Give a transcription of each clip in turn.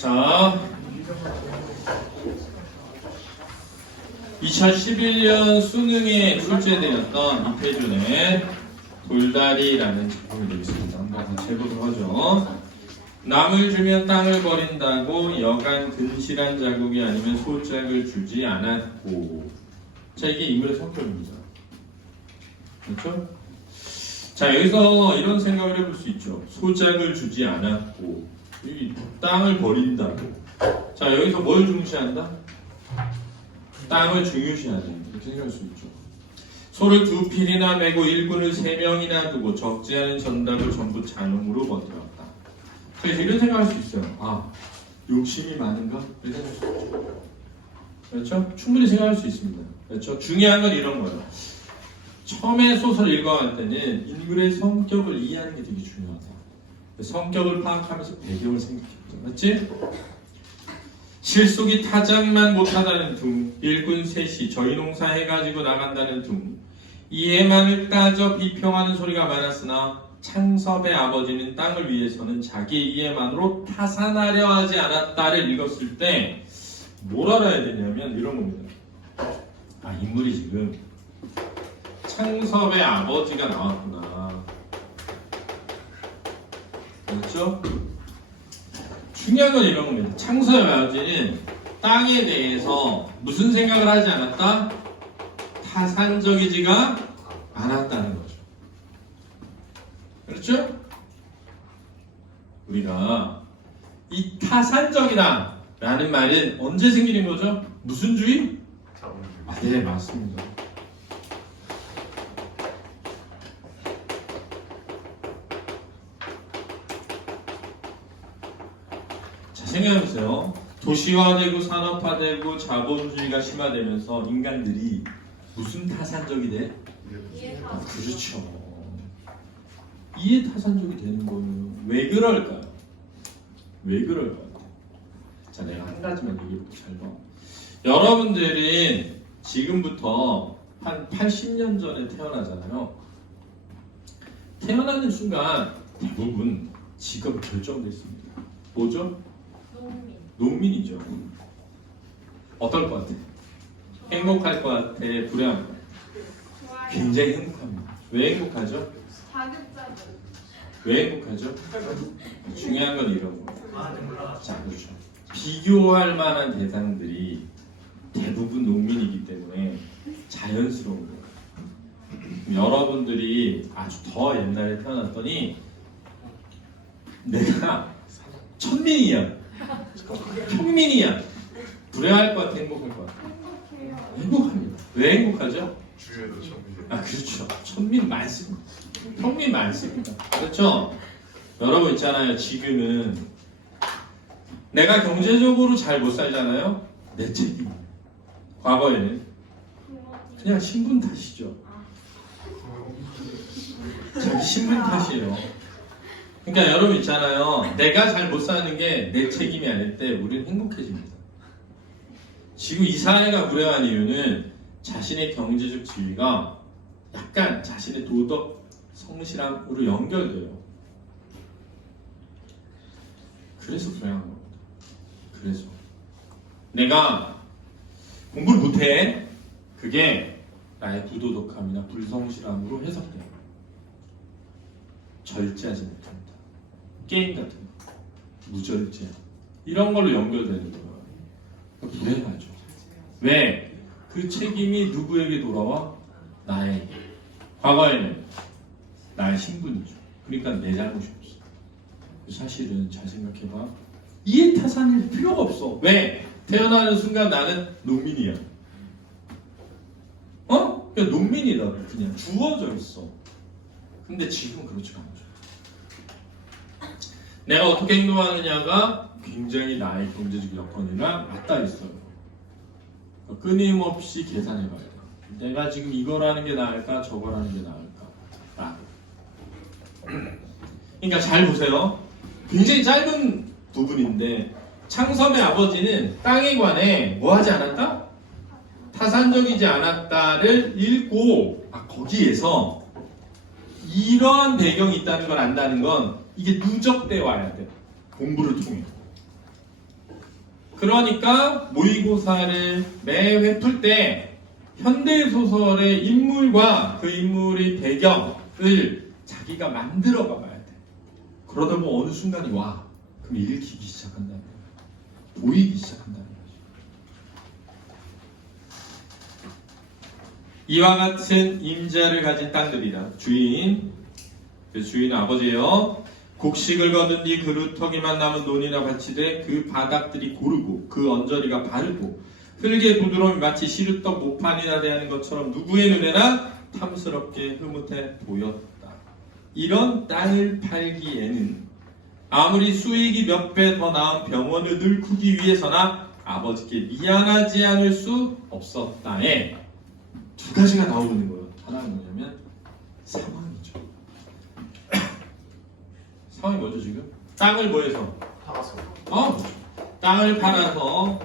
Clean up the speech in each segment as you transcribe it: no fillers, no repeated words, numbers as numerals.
자, 2011년 수능에 출제되었던 이태준의 돌다리라는 작품이 되겠습니다. 한번 같이 해보도록 하죠. 남을 주면 땅을 버린다고 여간 근실한 자국이 아니면 소짝을 주지 않았고. 자, 이게 인물의 성격입니다. 그렇죠? 자, 여기서 이런 생각을 해볼 수 있죠. 소짝을 주지 않았고, 이 땅을 버린다고. 자, 여기서 뭘 중시한다? 땅을 중요시하는, 이렇게 생각할 수 있죠. 소를 2필이나 메고 일꾼을 3명이나 두고 적지 않은 전답을 전부 장음으로 버텨왔다. 그래서 이런 생각할 수 있어요. 아, 욕심이 많은가? 이렇게 생각할 수 있죠. 그렇죠? 충분히 생각할 수 있습니다. 그렇죠? 중요한 건 이런 거예요. 처음에 소설을 읽어갈 때는 인물의 성격을 이해하는 게 되게 중요하다. 성격을 파악하면서 배경을 생각해보자. 맞지? 실속이 타작만 못하다는 둥, 일꾼 셋이 저희 농사 해가지고 나간다는 둥, 이해만을 따져 비평하는 소리가 많았으나 창섭의 아버지는 땅을 위해서는 자기 이해만으로 타산하려 하지 않았다를 읽었을 때 뭘 알아야 되냐면 이런 겁니다. 아, 인물이 지금 창섭의 아버지가 나왔구나. 그렇죠? 중요한 건 이런 겁니다. 창섭의 아버지는 땅에 대해서 무슨 생각을 하지 않았다? 타산적이지가 않았다는 거죠. 그렇죠? 우리가 이 타산적이다 라는 말은 언제 생기는 거죠? 무슨 주의? 아, 네, 맞습니다. 자, 생각해보세요. 도시화되고 산업화되고 자본주의가 심화되면서 인간들이 무슨 타산적이 돼? 그렇죠. 이해타산적이 되는 거예요. 왜 그럴까요? 왜 그럴까요? 자, 내가 한 가지만 얘기해볼게. 잘 봐. 여러분들은 지금부터 한 80년 전에 태어나잖아요. 태어나는 순간 대부분 직업이 결정됐습니다. 뭐죠? 농민이죠. 어떨 것 같아? 행복할 것 같아? 불행할 것 같아? 굉장히 행복합니다. 왜 행복하죠? 왜 행복하죠? 중요한 건 이런 거예요. 자, 그렇죠. 비교할 만한 대상들이 대부분 농민이기 때문에 자연스러운 거예요. 여러분들이 아주 더 옛날에 태어났더니 내가 천민이야, 평민이야. 불행할 것 같아? 행복할 것 같아? 행복합니다. 왜 행복하죠? 주위에도 천민. 아, 그렇죠. 천민 많습니다. 평민 많습니다. 그렇죠? 여러분 있잖아요. 지금은 내가 경제적으로 잘 못 살잖아요. 내 책임이에요. 과거에는 그냥 신분 탓이죠. 자기 신분 탓이에요. 그러니까 여러분 있잖아요. 내가 잘 못 사는 게 내 책임이 아닐 때 우리는 행복해집니다. 지금 이 사회가 불행한 이유는 자신의 경제적 지위가 약간 자신의 도덕 성실함으로 연결돼요. 그래서 불행한 겁니다. 그래서 내가 공부를 못해. 그게 나의 부도덕함이나 불성실함으로 해석돼요. 절제하지 못합니다. 게임 같은 거, 무절제 이런 걸로 연결되는 거예요. 불행하죠. 왜? 그 책임이 누구에게 돌아와? 나에게. 과거에는 나의 신분이죠. 그러니까 내 잘못이 없어. 사실은 잘 생각해봐. 이해타산일 필요가 없어. 왜? 태어나는 순간 나는 농민이야. 어? 그냥 농민이다. 그냥 주어져 있어. 근데 지금은 그렇지가 않죠. 내가 어떻게 행동하느냐가 굉장히 나의 경제적 여건이랑 맞닿아 있어요. 끊임없이 계산해봐야 돼. 내가 지금 이걸 하는 게 나을까 저걸 하는 게 나을까 라고. 그러니까 잘 보세요. 굉장히 짧은 부분인데 창섭의 아버지는 땅에 관해 뭐 하지 않았다? 타산적이지 않았다를 읽고 거기에서 이러한 배경이 있다는 걸 안다는 건 이게 누적돼 와야 돼. 공부를 통해. 그러니까 모의고사를 매회 풀 때 현대소설의 인물과 그 인물의 배경을 자기가 만들어 가봐야 돼. 그러다 보면 어느 순간이 와. 그럼 읽히기 시작한다는 거야. 보이기 시작한다는 거지. 이와 같은 임자를 가진 땅들이다. 주인, 그 주인은 아버지예요. 곡식을 거둔 뒤 그루터기만 남은 논이나 밭이 돼 그 바닥들이 고르고 그 언저리가 바르고 흙의 부드러움이 마치 시루떡 모판이나 대하는 것처럼 누구의 눈에나 탐스럽게 흐뭇해 보였다. 이런 땅을 팔기에는 아무리 수익이 몇 배 더 나은 병원을 늙기 위해서나 아버지께 미안하지 않을 수 없었다에 두 가지가 나오는 거예요. 하나는 뭐냐면 상황이죠. 상황이 뭐죠 지금? 땅을 뭐해서? 팔아서 그렇죠. 땅을 팔아서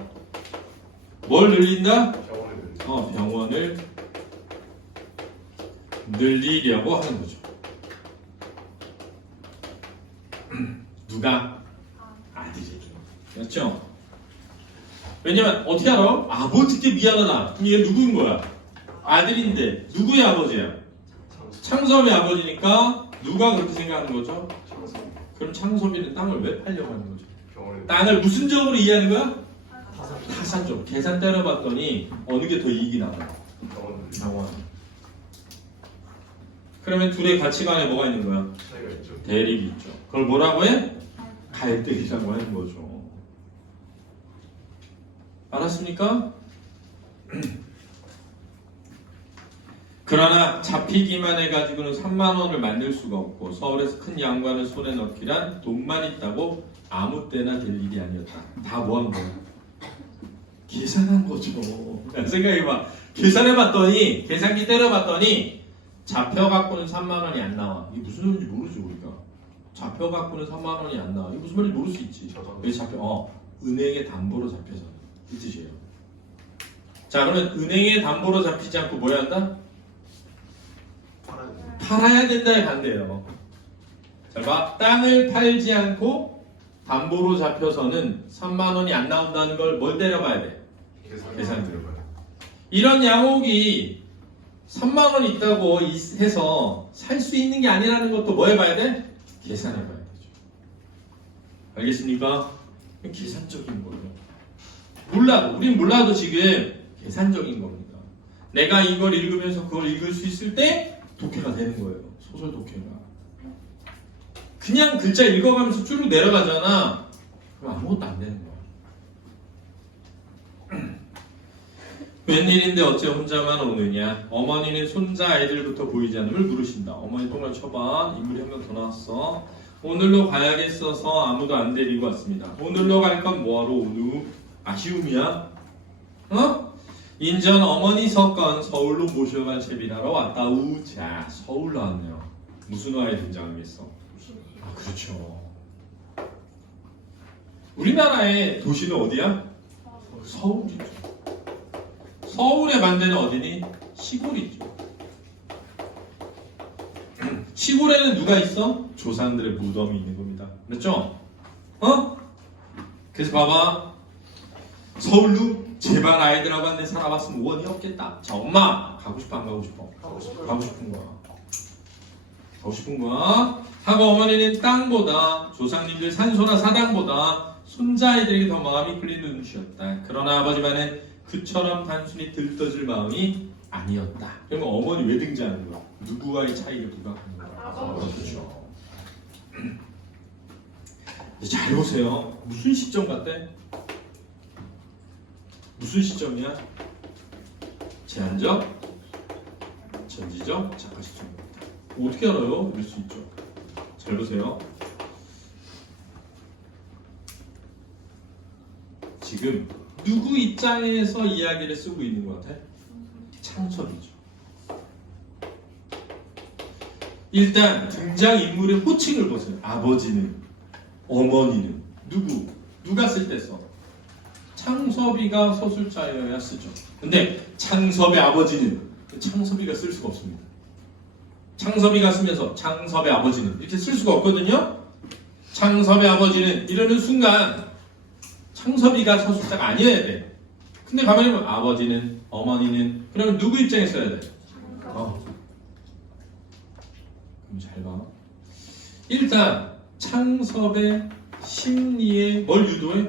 뭘 늘린다? 병원을 병원을 늘리려고 하는 거죠. 누가? 아들에게. 그렇죠? 왜냐면 어떻게 알아? 아버지께 미안하다. 그럼 얘 누구인 거야? 아들인데 누구의 아버지야? 창섭의 아버지니까 누가 그렇게 생각하는 거죠? 창섭 그럼 창섭이는 땅을 왜 팔려고 하는 거죠? 병원을 땅을 무슨 적으로 이해하는 거야? 타산 타산적. 계산 때려봤더니 어느 게 더 이익이 나와요? 병원을 병원. 그러면 둘의 가치관에 뭐가 있는 거야? 차이가 있죠. 대립이 있죠. 그걸 뭐라고 해? 갈등이라고 하는 거죠. 알았습니까? 그러나 잡히기만 해가지고는 3만 원을 만들 수가 없고 서울에서 큰 양관을 손에 넣기란 돈만 있다고 아무 때나 될 일이 아니었다. 다 뭐 한 거야? 계산한 거죠. 생각해봐. 계산해봤더니 계산기 때려봤더니 잡혀갖고는 3만 원이 안 나와. 이게 무슨 소리인지 모르죠 우리가. 잡혀갖고는 3만 원이 안 나와. 이게 무슨 말인지 모를 수 있지. 왜 잡혀? 은행에 담보로 잡혀서 이 뜻이에요. 자 그러면 은행에 담보로 잡히지 않고 뭐 해야 한다? 팔아야 된다에 반대예요. 자 봐. 땅을 팔지 않고 담보로 잡혀서는 3만 원이 안 나온다는 걸 뭘 때려봐야 돼? 계산 들어봐요. 이런 양옥이 3만 원 있다고 해서 살 수 있는 게 아니라는 것도 뭐 해봐야 돼? 계산해봐야 되죠. 알겠습니까? 계산적인 거예요. 우린 몰라도 지금 계산적인 겁니다. 내가 이걸 읽으면서 그걸 읽을 수 있을 때 독해가 되는 거예요. 소설 독해가. 그냥 글자 읽어가면서 쭉 내려가잖아. 그럼 아무것도 안 되는 거야. 웬일인데 어째 혼자만 오느냐. 어머니는 손자 아이들부터 보이지 않음을 물으신다. 어머니 똥을 쳐봐. 인물이 한 명 더 나왔어. 오늘로 가야겠어서 아무도 안 데리고 왔습니다. 오늘로 갈 건 뭐하러 오누? 아쉬움이야? 인전 어머니 석건 서울로 모셔갈 채비하러 왔다우. 자, 서울 나왔네요. 무슨 화에 등장하겠어? 그렇죠. 우리나라의 도시는 어디야? 서울이죠. 서울의 반대는 어디니? 시골이죠. 시골에는 누가 있어? 조상들의 무덤이 있는 겁니다. 그렇죠? 그래서 봐봐. 서울로 제발 아이들하고 한 대 살아봤으면 원이 없겠다. 자, 엄마 가고 싶어 안 가고 싶어? 가고 싶은 거야. 가고 싶은 거야. 하고 어머니는 땅보다 조상님들 산소나 사당보다 손자아이들에게 더 마음이 끌리는 눈치였다. 그러나 아버지만은 그처럼 단순히 들떠질 마음이 아니었다. 그러면 어머니 왜 등장하는 거야? 누구와의 차이를 부각하는 거야? 그렇죠. 잘 보세요. 무슨 시점 같대? 무슨 시점이야? 제한적, 전지적, 작가 시점입니다. 어떻게 알아요? 이럴 수 있죠. 잘 보세요. 지금 누구 입장에서 이야기를 쓰고 있는 것 같아? 창섭이죠. 일단 등장인물의 호칭을 보세요. 아버지는, 어머니는 누가 쓸 때 써? 창섭이가 서술자여야 쓰죠. 근데 창섭의 아버지는 창섭이가 쓸 수가 없습니다. 창섭이가 쓰면서 창섭의 아버지는 이렇게 쓸 수가 없거든요. 창섭의 아버지는 이러는 순간 창섭이가 서술자가 아니어야 돼. 근데 가만히 보면 아버지는, 어머니는, 그러면 누구 입장에 써야 돼? 그럼 잘 봐. 일단 창섭의 심리에 뭘 유도해?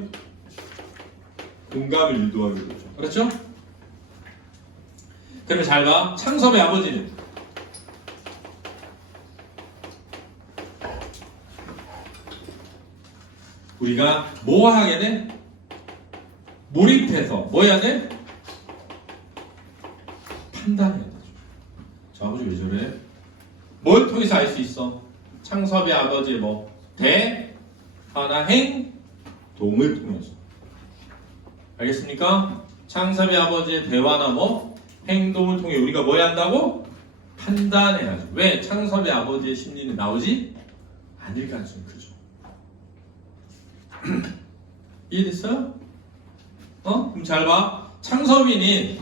공감을 유도하게 되죠. 그렇죠? 그러면 잘 봐. 창섭의 아버지는 우리가 뭐 하게 돼? 몰입해서 뭐 해야 돼? 판단해야 되죠. 저 아버지 왜 저래? 뭘 통해서 알 수 있어? 창섭의 아버지의 뭐? 하나, 행동을 통해서. 알겠습니까? 창섭의 아버지의 대화나 뭐? 행동을 통해 우리가 뭐 해야 한다고? 판단해야죠. 왜? 창섭의 아버지의 심리는 나오지 않을 가능성이 크죠. 이해됐어요? 그럼 잘 봐. 창섭이는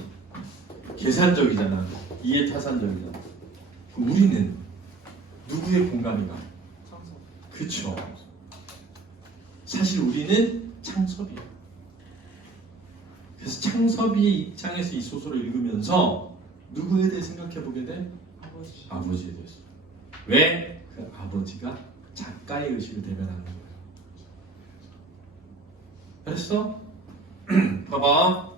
계산적이잖아. 이해타산적이잖아. 우리는 누구의 공감이 가? 창섭. 그쵸. 사실 우리는 창섭이야. 그래서 창섭이의 입장에서 이 소설을 읽으면서 누구에 대해 생각해보게 돼? 아버지에 대해서. 왜? 그 아버지가 작가의 의식을 대변하는 거야. 알았어? 봐봐.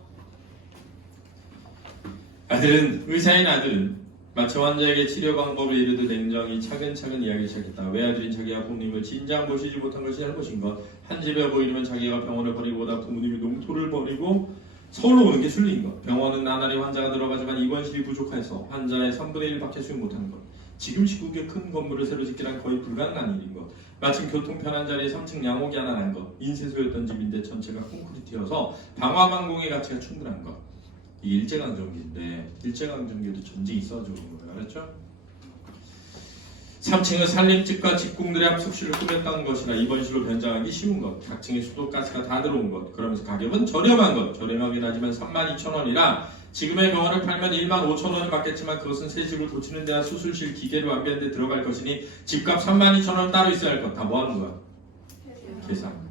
의사인 아들은 마치 환자에게 치료 방법을 이르듯 냉정히 차근차근 이야기를 시작했다. 외아들인 자기가 부모님을 진작 모시지 못한 것이 잘못인 것. 한 집에 보이면 자기가 병원을 버리고보다 부모님이 농토를 버리고 서울로 오는 게 순리인 것. 병원은 나날이 환자가 들어가지만 입원실이 부족해서 환자의 3분의 1밖에 수용 못하는 것. 지금 시국에 큰 건물을 새로 짓기란 거의 불가능한 일인 것. 마침 교통 편한 자리에 3층 양옥이 하나 난 것. 인쇄소였던 집인데 전체가 콘크리트여서 방화방공의 가치가 충분한 것. 이게 일제강점기인데 일제강점기에도 전쟁이 있어가지고 그런 거예요. 알았죠? 3층은 산림집과 직공들의 합숙실을 꾸몄다는 것이나 입원실로 변장하기 쉬운 것. 각 층에 수도가스가 다 들어온 것. 그러면서 가격은 저렴한 것. 저렴하긴 하지만 32,000원이라 지금의 병원을 팔면 15,000원을 받겠지만 그것은 새 집을 고치는 데와 수술실 기계를 완비하는 데 들어갈 것이니 집값 32,000원 따로 있어야 할 것. 다 뭐 하는 거야? 계산.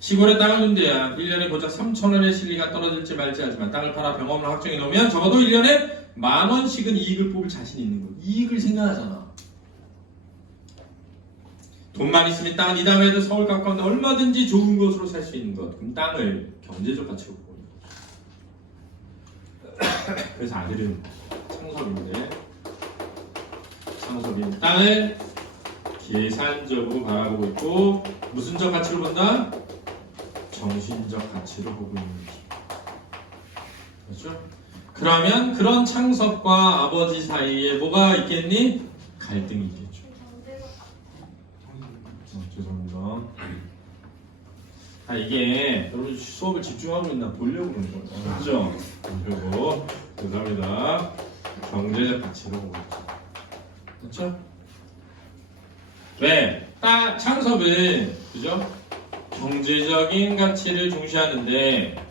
시골에 땅을 둔 데야 1년에 고작 3,000원의 실리가 떨어질지 말지 하지만 땅을 팔아 병원을 확정해 놓으면 적어도 1년에 10,000원씩은 이익을 뽑을 자신이 있는 거. 이익을 생각하잖아. 돈만 있으면 땅은 이 다음에도 서울 가까운데 얼마든지 좋은 곳으로 살 수 있는 것. 그럼 땅을 경제적 가치로 보는 거죠. 그래서 아들은 창섭인데 창섭이는 땅을 계산적으로 바라보고 있고 무슨적 가치로 본다? 정신적 가치로 보고 있는 거죠. 그렇죠? 그러면 그런 창섭과 아버지 사이에 뭐가 있겠니? 갈등이 있겠죠. 죄송합니다. 이게 여러분 수업을 집중하고 있나 보려고 그러는 거예요. 그렇죠? 그리고 죄송합니다. 경제적 가치로 보고 있죠. 그렇죠? 왜? 창섭은 그죠? 경제적인 가치를 중시하는데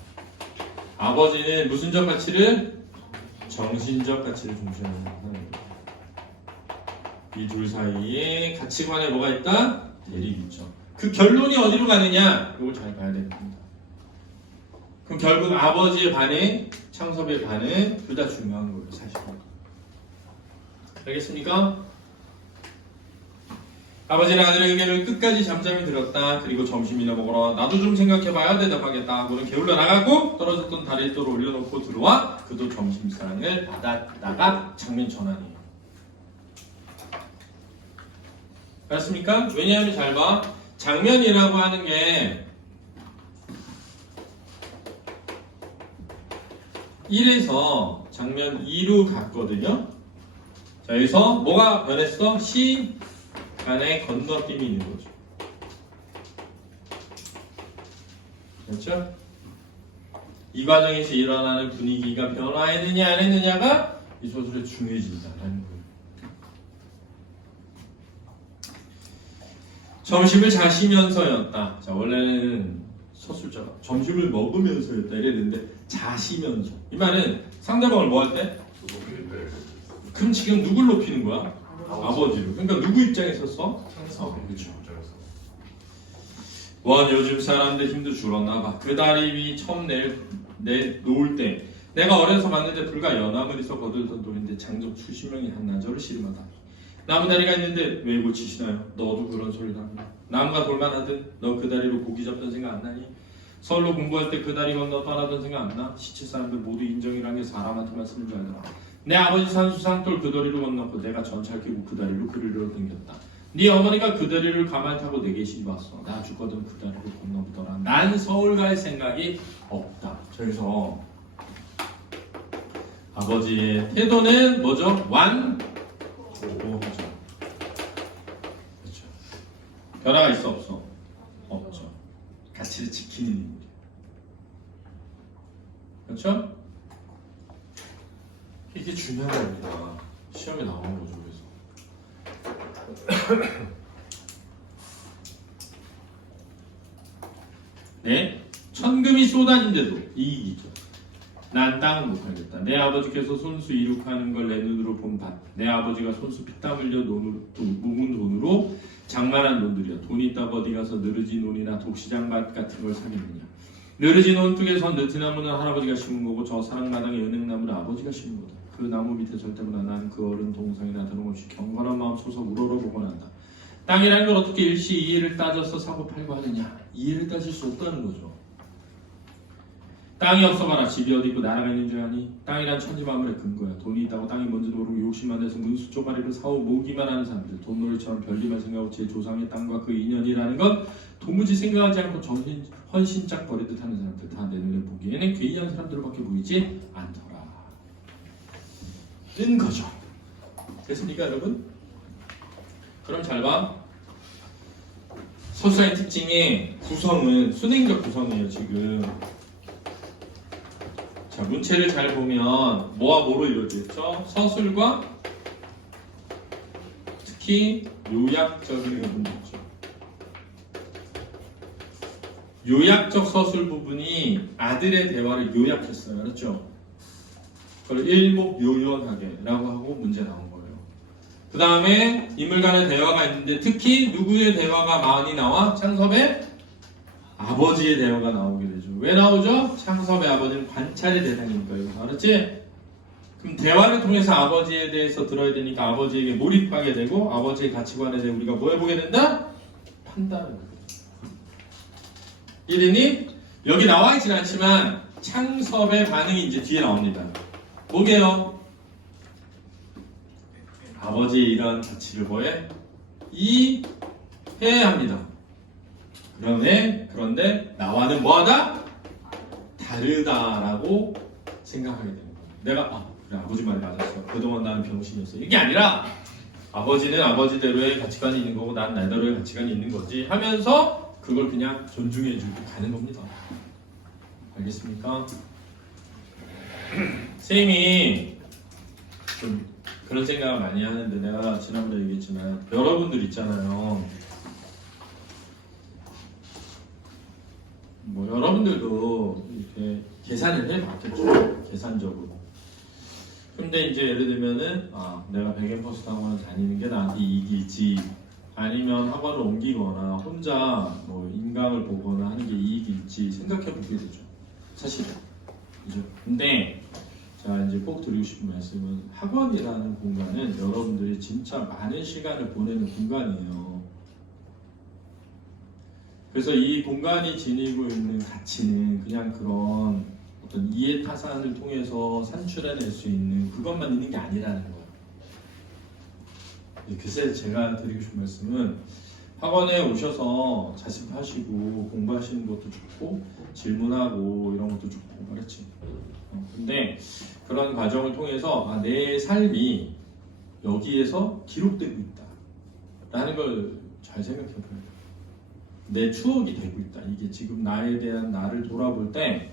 아버지는 무슨적 가치를? 정신적 가치를 중시하는 거예요. 이 둘 사이에 가치관에 뭐가 있다? 대립이 있죠. 그 결론이 어디로 가느냐? 이걸 잘 봐야 됩니다. 그럼 결국 아버지의 반응, 창섭의 반응 둘 다 중요한 거예요. 사실은. 알겠습니까? 아버지는 아들의 의견을 끝까지 잠잠히 들었다. 그리고 점심이나 먹으러 나도 좀 생각해봐야 대답하겠다 하고는 게을러 나가고 떨어졌던 다리또를 올려놓고 들어와 그도 점심사랑을 받았다가 장면 전환이에요. 알았습니까? 왜냐하면 잘 봐. 장면이라고 하는 게 1에서 장면 2로 갔거든요. 자, 여기서 뭐가 변했어? 시간의 건너뛰이 있는 거죠. 그렇죠? 이 과정에서 일어나는 분위기가 변화했느냐 안 했느냐가 이 소설에 중요해진다라는 거예요. 점심을 자시면서였다. 자, 원래는 서술자가 점심을 먹으면서였다 이랬는데 자시면서. 이 말은 상대방을 뭐 할 때? 그럼 지금 누굴 높이는 거야? 아버지로. 그러니까 누구 입장에 섰어? 창섭. 그렇죠. 원 요즘 사람들 힘도 줄었나 봐. 그 다리 위 처음 놓을 때 내가 어려서 봤는데 불과 연화문에서 거들던 돌인데 장적 수십 명이 한나절을 씨름하다. 나무다리가 있는데 왜 고치시나요? 너도 그런 소리를 하고 나무가 돌만 하든 너 그 다리로 고기 잡던 생각 안 나니? 서울로 공부할 때 그 다리 건너 떠나던 생각 안 나? 시체 사람들 모두 인정이란 게 사람한테만 쓰는 줄 알더라. 내 아버지 산수 산돌 그 다리로 건너고 내가 전철 끼고 그 다리로 그를 댕겼다. 네 어머니가 그 다리를 가만 타고 내게 시집왔어. 나 죽거든 그 다리로 건너보더라. 난 서울 갈 생각이 없다. 그래서 아버지의 태도는 뭐죠? 완고하죠. 그렇죠. 변화가 있어 없어? 없죠. 가치를 지키는 인물이에요. 그렇죠? 이게 중요한 겁니다. 시험에 나오는 거죠. 그래서 네, 천금이 쏟아진데도 이익이죠. 난 땅은 못 팔겠다. 내 아버지께서 손수 이룩하는 걸 내 눈으로 본 밭. 내 아버지가 손수 피땀 흘려 모은 돈으로 장만한 돈들이야. 돈이 있다고 어디 가서 느르지 논이나 독시장밭 같은 걸 사겠느냐. 느르지 논둑에선 느티나무는 할아버지가 심은 거고 저 사랑마당의 은행나무는 아버지가 심은 거다. 그 나무 밑에 절 때마다 난 그 어른 동상이나 다름없이 경건한 마음 솟아 우러러보곤 한다. 땅이라는 걸 어떻게 일시 이해를 따져서 사고 팔고 하느냐. 이해를 따질 수 없다는 거죠. 땅이 없어봐라. 집이 어디 있고 나라가 있는 줄 아니? 땅이란 천지만물의 근거야. 돈이 있다고 땅이 뭔지도 모르고 욕심만 내서 문수 쪼가리를 사오 모으기만 하는 사람들. 돈놀이처럼 별일만 생각하고 제 조상의 땅과 그 인연이라는 건 도무지 생각하지 않고 헌신짝 버리듯 하는 사람들. 다 내 눈에 보기에는 괴이한 사람들밖에 보이지 않더라. 는 거죠. 됐습니까 여러분? 그럼 잘 봐. 소수의 특징의 구성은 순행적 구성이에요 지금. 자, 문체를 잘 보면 뭐와 뭐로 이루어져 있죠? 서술과 특히 요약적인 부분이 있죠. 요약적 서술 부분이 아들의 대화를 요약했어요. 그렇죠? 그걸 일목요연하게 라고 하고 문제 나온 거예요. 그 다음에 인물 간의 대화가 있는데 특히 누구의 대화가 많이 나와? 창섭의 아버지의 대화가 나오게 되죠. 왜 나오죠? 창섭의 아버지는 관찰의 대상이니까요. 알았지? 그럼 대화를 통해서 아버지에 대해서 들어야 되니까 아버지에게 몰입하게 되고 아버지의 가치관에 대해 우리가 뭐 해보게 된다? 판단을 하게 된다. 이러니 여기 나와 있진 않지만 창섭의 반응이 이제 뒤에 나옵니다. 뭐게요? 아버지의 이러한 가치를 뭐해? 이해해야 합니다. 그런데 나와는 뭐하다? 다르다라고 생각하게 되는 거예요. 내가 그래 아버지 말이 맞았어. 그동안 나는 병신이었어. 이게 아니라 아버지는 아버지대로의 가치관이 있는 거고 난 나대로의 가치관이 있는 거지 하면서 그걸 그냥 존중해주고 가는 겁니다. 알겠습니까? 선생님이 좀 그런 생각을 많이 하는데 내가 지난번에 얘기했지만 여러분들 있잖아요. 뭐 여러분들도 이렇게 계산을 해봤겠죠. 계산적으로. 근데 이제 예를 들면은 내가 백앤퍼스트 학원을 다니는 게 나한테 이익일지 아니면 학원을 옮기거나 혼자 뭐 인강을 보거나 하는 게 이익일지 생각해 보게 되죠. 사실은. 그죠? 근데 자 이제 꼭 드리고 싶은 말씀은 학원이라는 공간은 여러분들이 진짜 많은 시간을 보내는 공간이에요. 그래서 이 공간이 지니고 있는 가치는 그냥 그런 어떤 이해타산을 통해서 산출해낼 수 있는 그것만 있는 게 아니라는 거예요. 글쎄 제가 드리고 싶은 말씀은 학원에 오셔서 자습하시고 공부하시는 것도 좋고 질문하고 이런 것도 좋고 그렇지. 근데 그런 과정을 통해서 내 삶이 여기에서 기록되고 있다 라는 걸 잘 생각해 봐야 돼요. 내 추억이 되고 있다. 이게 지금 나에 대한 나를 돌아볼 때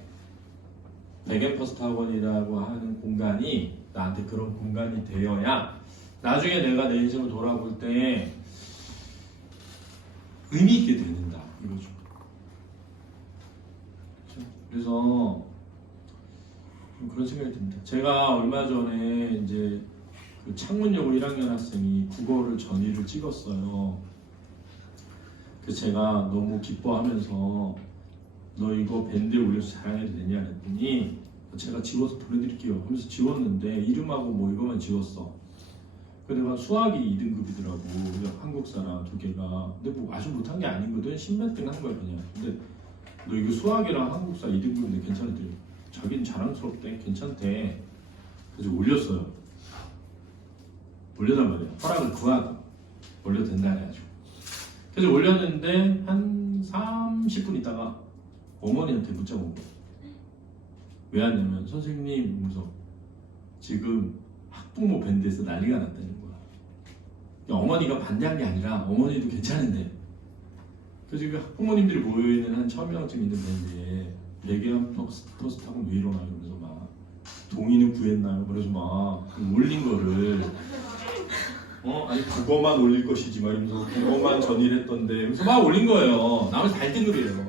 백앤퍼스트 학원이라고 하는 공간이 나한테 그런 공간이 되어야 나중에 내가 내 인생을 돌아볼 때 의미 있게 되는다 이거죠. 그래서 좀 그런 생각이 듭니다. 제가 얼마 전에 이제 그 창문여고 1학년 학생이 국어를 전위를 찍었어요. 그래서 제가 너무 기뻐하면서 너 이거 밴드에 올려서 자랑해도 되냐 그랬더니 제가 지워서 보내드릴게요 하면서 지웠는데 이름하고 뭐 이거만 지웠어. 그 내가 수학이 2등급이더라고. 한국사랑 두 개가. 근데 뭐 아주 못한 게 아니거든. 10몇 등 한 거야 그냥. 근데 너 이거 수학이랑 한국사 2등급인데 괜찮대. 자기는 자랑스럽대. 괜찮대. 그래서 올렸어요. 올려단 말이야. 허락을 구하고 올려도 된다 해가지고. 그래서 올렸는데 한 30분 있다가 어머니한테 문자가 온 거야. 왜 왔냐면 선생님 무서 지금 학부모 밴드에서 난리가 났다는 거야. 어머니가 반대한 게 아니라 어머니도 괜찮은데. 그래서 그 학부모님들이 모여있는 한 1000명쯤 있는 밴드에 레게한 버스 타고 왜 이러나요? 그래서 막 동의는 구했나요? 그래서 막 올린 거를 아니 그거만 올릴 것이지 말이면서 그거만 전일했던데 그래서 막 올린 거예요. 나머지 다 1등급이에요.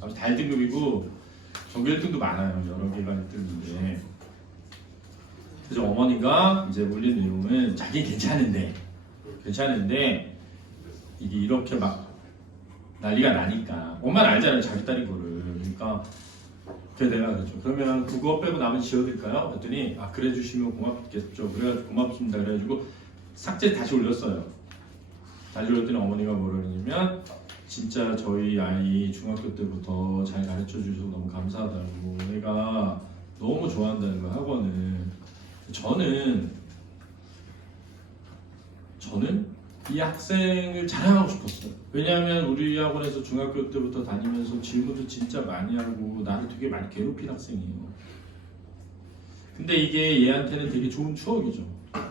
나머지 다 1등급이고 전교 1등도 많아요. 여러 개가 1등인데. 그래서 어머니가 이제 올린 내용은 자기 괜찮은데 이게 이렇게 막 난리가 나니까 엄마는 알잖아요. 자기 딸인 거를. 그러니까 그래서 내가 그랬죠. 그러면 그거 빼고 나머지 지워드릴까요? 그랬더니 아 그래 주시면 고맙겠죠. 그래가지고 고맙습니다. 그래가지고 삭제 다시 올렸어요. 다시 올렸더니 어머니가 뭐라 그러냐면 진짜 저희 아이 중학교 때부터 잘 가르쳐 주셔서 너무 감사하다고 내가 너무 좋아한다는 거 학원을. 저는 이 학생을 자랑하고 싶었어요. 왜냐하면 우리 학원에서 중학교 때부터 다니면서 질문도 진짜 많이 하고 나를 되게 많이 괴롭힌 학생이에요. 근데 이게 얘한테는 되게 좋은 추억이죠.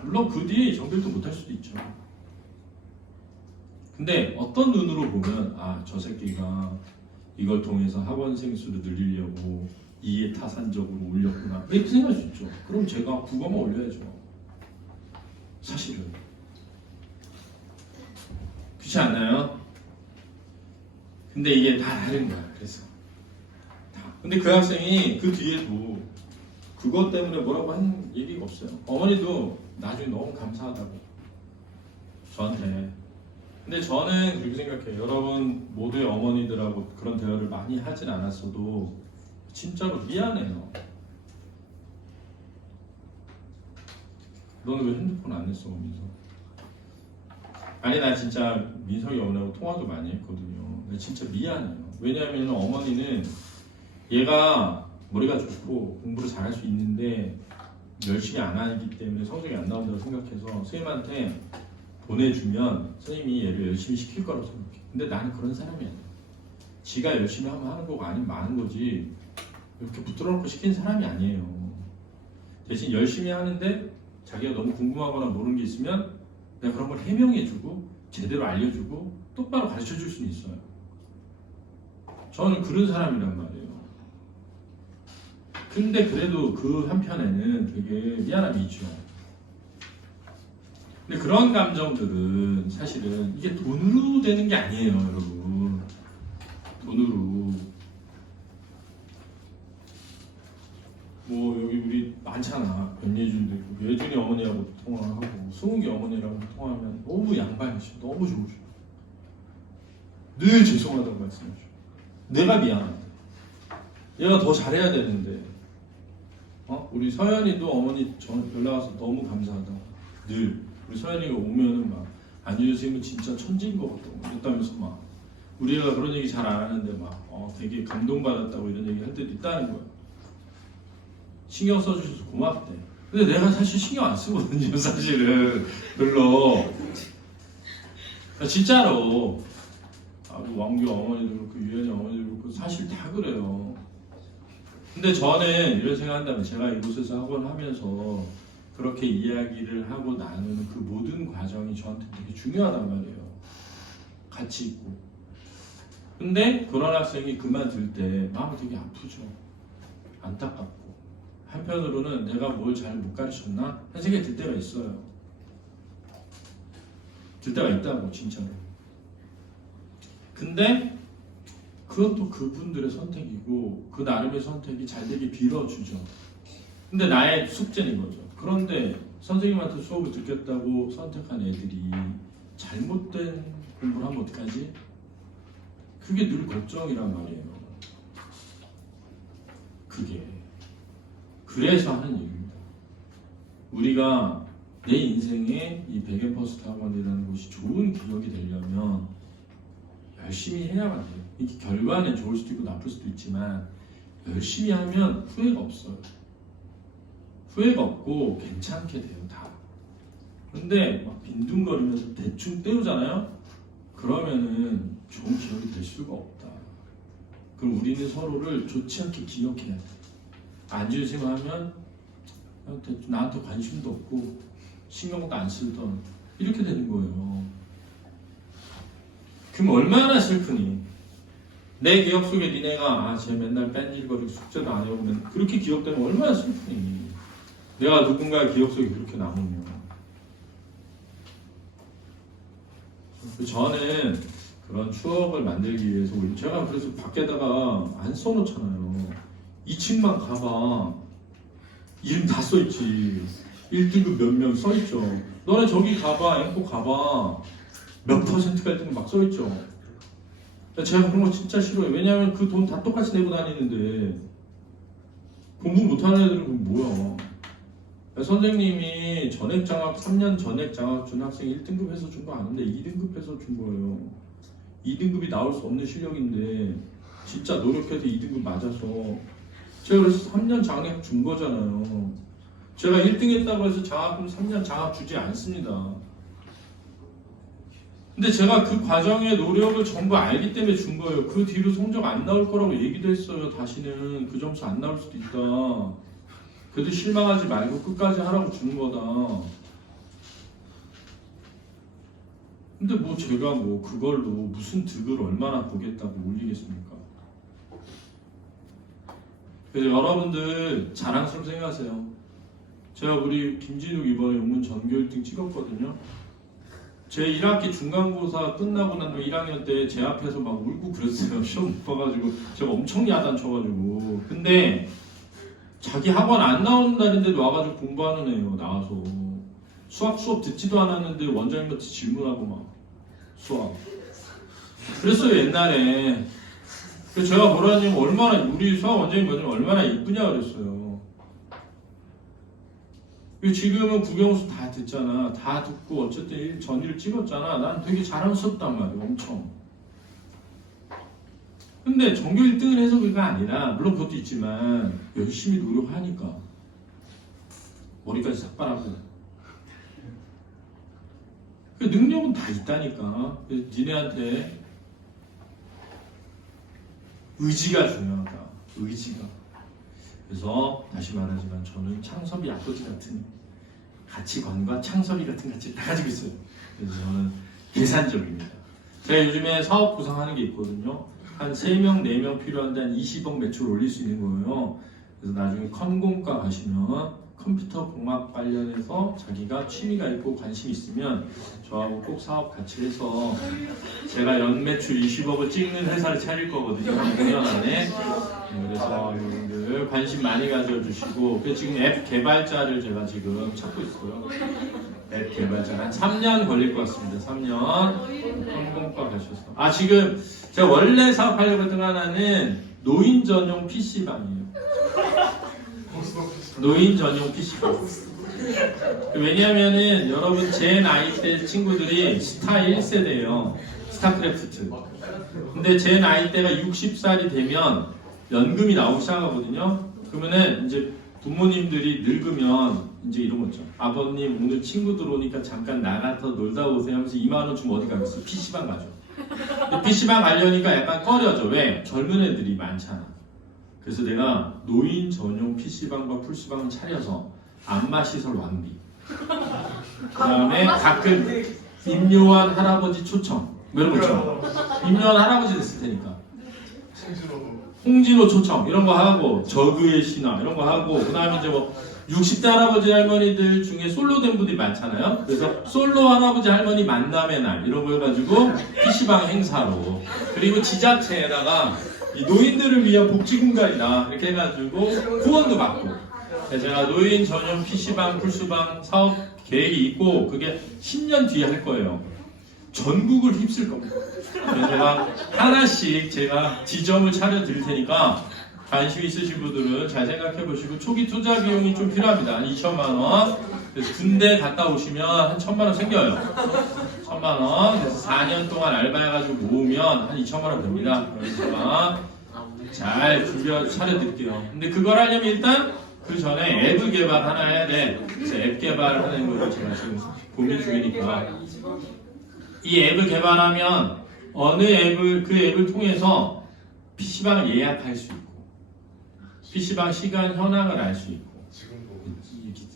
물론 그 뒤에 정결도 못할 수도 있죠. 근데 어떤 눈으로 보면 아, 저 새끼가 이걸 통해서 학원생 수를 늘리려고 이해타산적으로 올렸구나 이렇게 생각할 수 있죠. 그럼 제가 국어만 올려야죠. 사실은 그렇지 않나요? 근데 이게 다 다른 거야. 그래서 근데 그 학생이 그 뒤에도 그것 때문에 뭐라고 한 얘기가 없어요. 어머니도 나중에 너무 감사하다고 저한테. 근데 저는 그렇게 생각해요. 여러분 모두의 어머니들하고 그런 대화를 많이 하진 않았어도 진짜로 미안해요. 너는 왜 핸드폰 안 했어, 민서? 아니 나 진짜 민석이 어머니하고 통화도 많이 했거든요. 근데 진짜 미안해요. 왜냐하면 어머니는 얘가 머리가 좋고 공부를 잘할 수 있는데 열심히 안 하기 때문에 성적이 안 나온다고 생각해서 선생님한테 보내주면 선생님이 얘를 열심히 시킬 거라고 생각해. 근데 나는 그런 사람이 아니야. 지가 열심히 하면 하는 거고 아니면 마는 거지 이렇게 붙들어놓고 시키는 사람이 아니에요. 대신 열심히 하는데 자기가 너무 궁금하거나 모르는 게 있으면 내가 그런 걸 해명해주고 제대로 알려주고 똑바로 가르쳐줄 수는 있어요. 저는 그런 사람이란 말이에요. 근데 그래도 그 한편에는 되게 미안함이 있죠. 근데 그런 감정들은 사실은 이게 돈으로 되는 게 아니에요, 여러분. 돈으로. 뭐 여기 우리 많잖아. 변예준도 있고 예준이 어머니하고 통화하고 승욱이 어머니라고 통화하면 너무 양반이셔. 너무 좋으셔. 늘 죄송하다고 말씀하셔. 내가 미안한데. 얘가 더 잘해야 되는데. 우리 서연이도 어머니 연락 와서 너무 감사하다. 늘 우리 서연이가 오면은 막 안유주 선생님은 진짜 천지인 것 같다고 그랬다면서 막 우리 애가 그런 얘기 잘 안 하는데 막 되게 감동받았다고 이런 얘기 할 때도 있다는 거야. 신경 써주셔서 고맙대. 근데 내가 사실 신경 안 쓰거든요. 사실은 별로. 진짜로 왕규 어머니도 그렇고 유연이 어머니도 그렇고 사실 다 그래요. 근데 저는 이런 생각한다면 제가 이곳에서 학원 하면서 그렇게 이야기를 하고 나누는 그 모든 과정이 저한테 되게 중요하단 말이에요. 같이 있고. 근데 그런 학생이 그만둘 때 마음이 되게 아프죠. 안타깝고. 한편으로는 내가 뭘 잘 못 가르쳤나? 한 생각이 들 때가 있어요. 들 때가 있다고 진짜로. 근데 그건 또 그분들의 선택이고 그 나름의 선택이 잘 되게 빌어주죠. 근데 나의 숙제는 거죠. 그런데 선생님한테 수업을 듣겠다고 선택한 애들이 잘못된 공부를 하면 어떡하지? 그게 늘 걱정이란 말이에요. 그게 그래서 하는 얘기입니다. 우리가 내 인생에 이 백앤퍼스트 학원이라는 곳이 좋은 기억이 되려면 열심히 해야만 돼요. 이게 결과는 좋을 수도 있고 나쁠 수도 있지만 열심히 하면 후회가 없어요. 후회가 없고 괜찮게 돼요, 다. 근데 막 빈둥거리면서 대충 때우잖아요? 그러면은 좋은 기억이 될 수가 없다. 그럼 우리는 서로를 좋지 않게 기억해야 돼. 안주심하면 나한테 관심도 없고 신경도 안 쓰던 이렇게 되는 거예요. 그럼 얼마나 슬프니? 내 기억 속에 니네가 쟤 맨날 뺀질거리고 숙제도 안 해오고 그렇게 기억되면 얼마나 슬프니? 내가 누군가의 기억 속에 그렇게 남으면. 저는 그런 추억을 만들기 위해서 제가 그래서 밖에다가 안 써놓잖아요. 2층만 가봐. 이름 다 써있지. 1등급 몇 명 써있죠. 너네 저기 가봐. 앵코 가봐. 몇 퍼센트가 1등급 막 써있죠. 제가 그런 거 진짜 싫어요. 왜냐하면 그 돈 다 똑같이 내고 다니는데 공부 못하는 애들은 그건 뭐야. 선생님이 전액장학 3년 전액장학 준 학생 1등급 해서 준 거 아닌데 2등급 해서 준 거예요. 2등급이 나올 수 없는 실력인데 진짜 노력해서 2등급 맞아서 제가 그래서 3년 장학 준 거잖아요. 제가 1등 했다고 해서 장학금 3년 장학 주지 않습니다. 근데 제가 그 과정의 노력을 전부 알기 때문에 준 거예요. 그 뒤로 성적 안 나올 거라고 얘기도 했어요. 다시는 그 점수 안 나올 수도 있다. 그래도 실망하지 말고 끝까지 하라고 주는 거다. 근데 뭐 제가 뭐 그걸로 무슨 득을 얼마나 보겠다고 올리겠습니까? 그래서 여러분들 자랑스럽게 생각하세요. 제가 우리 김진욱 이번에 영문 전교 1등 찍었거든요. 제 1학기 중간고사 끝나고 난 후 1학년 때 제 앞에서 막 울고 그랬어요. 시험 못 봐가지고 제가 엄청 야단쳐가지고. 근데 자기 학원 안 나오는 날인데도 와가지고 공부하는 애예요. 나와서 수업 듣지도 않았는데 원장님한테 질문하고 막 수학 그랬어요 옛날에. 그래서 제가 뭐라 하냐면 얼마나 우리 수학 원장님 얼마나 이쁘냐 그랬어요. 지금은 국영수 다 듣잖아. 다 듣고 어쨌든 전일을 찍었잖아. 난 되게 자랑스럽단 말이야. 엄청. 근데 전교 1등을 해서 그게 아니라 물론 그것도 있지만 열심히 노력하니까 머리까지 삭발하고 그 능력은 다 있다니까. 그래서 니네한테 의지가 중요하다. 의지가. 그래서 다시 말하지만 저는 창섭이 아버지 같은 가치관과 창섭이 같은 가치를 다 가지고 있어요. 그래서 저는 계산적입니다. 제가 요즘에 사업 구상하는 게 있거든요. 한 3명, 4명 필요한데 한 20억 매출 올릴 수 있는 거예요. 그래서 나중에 컨공과 가시면 컴퓨터 공학 관련해서 자기가 취미가 있고 관심이 있으면 저하고 꼭 사업 같이 해서 제가 연매출 20억을 찍는 회사를 차릴 거거든요. 5년 안에. 그래서 여러분들 관심 많이 가져주시고 지금 앱 개발자를 제가 지금 찾고 있어요. 앱 개발자 한 3년 걸릴 것 같습니다. 3년 컨공과 가셔서 지금 제가 원래 사업하려고 했던 하나는 노인 전용 PC방이에요. 노인 전용 PC방. 왜냐하면은 여러분 제 나이 때 친구들이 스타 1세대예요. 스타크래프트. 근데 제 나이 때가 60살이 되면 연금이 나오기 시작하거든요. 그러면은 이제 부모님들이 늙으면 이제 이런 거 있죠. 아버님 오늘 친구들 오니까 잠깐 나가서 놀다 오세요 하면서 2만 원 주면 어디 가겠어? PC방 가죠. PC방 가려니까 약간 꺼려져. 왜? 젊은 애들이 많잖아. 그래서 내가 노인 전용 PC방과 풀스방을 차려서 안마시설 완비. 그 다음에 가끔 임요한 할아버지 초청. 뭐 이런 거 있죠. 임요한 할아버지 됐을 테니까. 홍진호 초청 이런 거 하고 저그의 신화 이런 거 하고 그 다음에 이제 뭐 60대 할아버지 할머니들 중에 솔로 된 분들이 많잖아요. 그래서 솔로 할아버지 할머니 만남의 날 이런 거 해가지고 PC방 행사로 그리고 지자체에다가 이 노인들을 위한 복지공간이다 이렇게 해가지고 후원도 받고 제가 노인 전용 PC방 풀스방 사업 계획이 있고 그게 10년 뒤에 할 거예요. 전국을 휩쓸 겁니다. 그래서 제가 하나씩 제가 지점을 차려 드릴 테니까 관심 있으신 분들은 잘 생각해 보시고 초기 투자 비용이 좀 필요합니다. 한 2천만 원. 그래서 군대 갔다 오시면 한 1,000만 원 생겨요. 1,000만 원. 그래서 4년 동안 알바해가지고 모으면 한 2천만 원 됩니다. 그래서 제가 잘 차려 드릴게요. 근데 그걸 하려면 일단 그 전에 앱을 개발 하나 해야 돼. 그래서 앱 개발하는 걸 제가 지금 고민 중이니까 이 앱을 개발하면 어느 앱을 그 앱을 통해서 PC방을 예약할 수 있고 PC방 시간 현황을 알 수 있고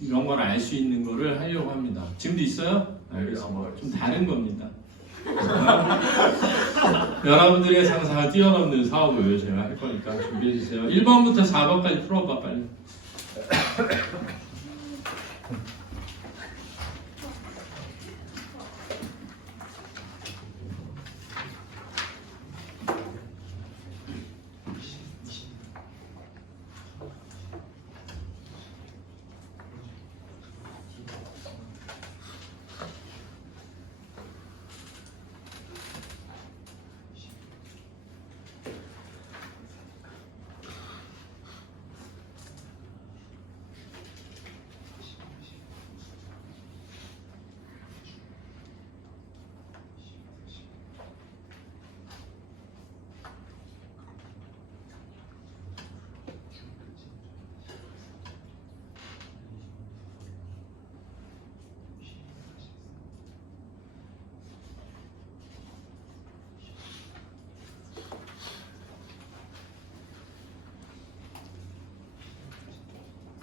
이런 걸 알 수 있는 거를 하려고 합니다. 지금도 있어요? 알겠습니다. 좀 다른 겁니다. 여러분들의 상상을 뛰어넘는 사업을 제가 할 거니까 준비해 주세요. 1번부터 4번까지 풀어봐 빨리.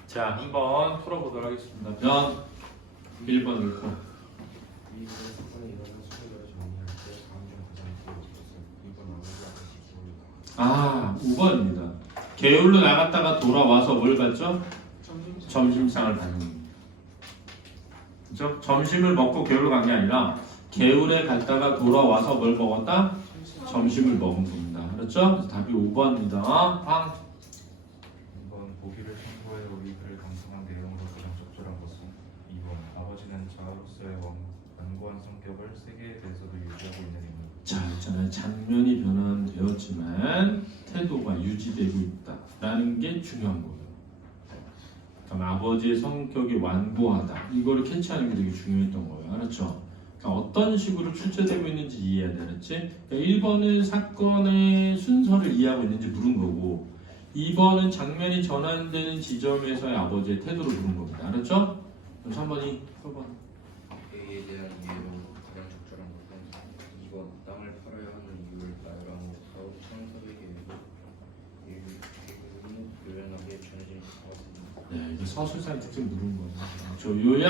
자, 한번 풀어보도록 하겠습니다. 면 1번 읽고. 아, 5번입니다. 게을러 나갔다가 돌아와서 뭘 받죠? 점심상을 받는 겁니다. 그죠? 점심을 먹고 게을러 간 게 아니라 게을에 갔다가 돌아와서 뭘 먹었다? 점심을 먹은 겁니다. 그렇죠? 그래서 답이 5번입니다. 방. 보기를 참고해 우리들을 감상한 내용으로 가장 적절한 것은 2번 아버지는 자아로서의 완고한 성격을 세계에 대해서도 유지하고 있는 인물. 자, 있잖아요. 장면이 변환되었지만 태도가 유지되고 있다라는 게 중요한 거예요. 그럼 아버지의 성격이 완고하다. 이거를 캐치하는 게 되게 중요했던 거예요. 알았죠? 그러니까 어떤 식으로 출제되고 있는지 이해해야 돼. 그렇지? 그러니까 1번은 사건의 순서를 이해하고 있는지 물은 거고 2번은 장면이 전환되는 지점에서의 아버지의 태도를 물은 겁니다. 알았죠? 그럼 3번이 8번. A에 대한 이해로 가장 적절한 것은 2번 땅을 팔아야 하는 이유를 나열하고 사후 창섭에게 의무 교연하게 전해진 것 같습니다. 네, 이게 서술상 특징 물은 거죠. 저 요약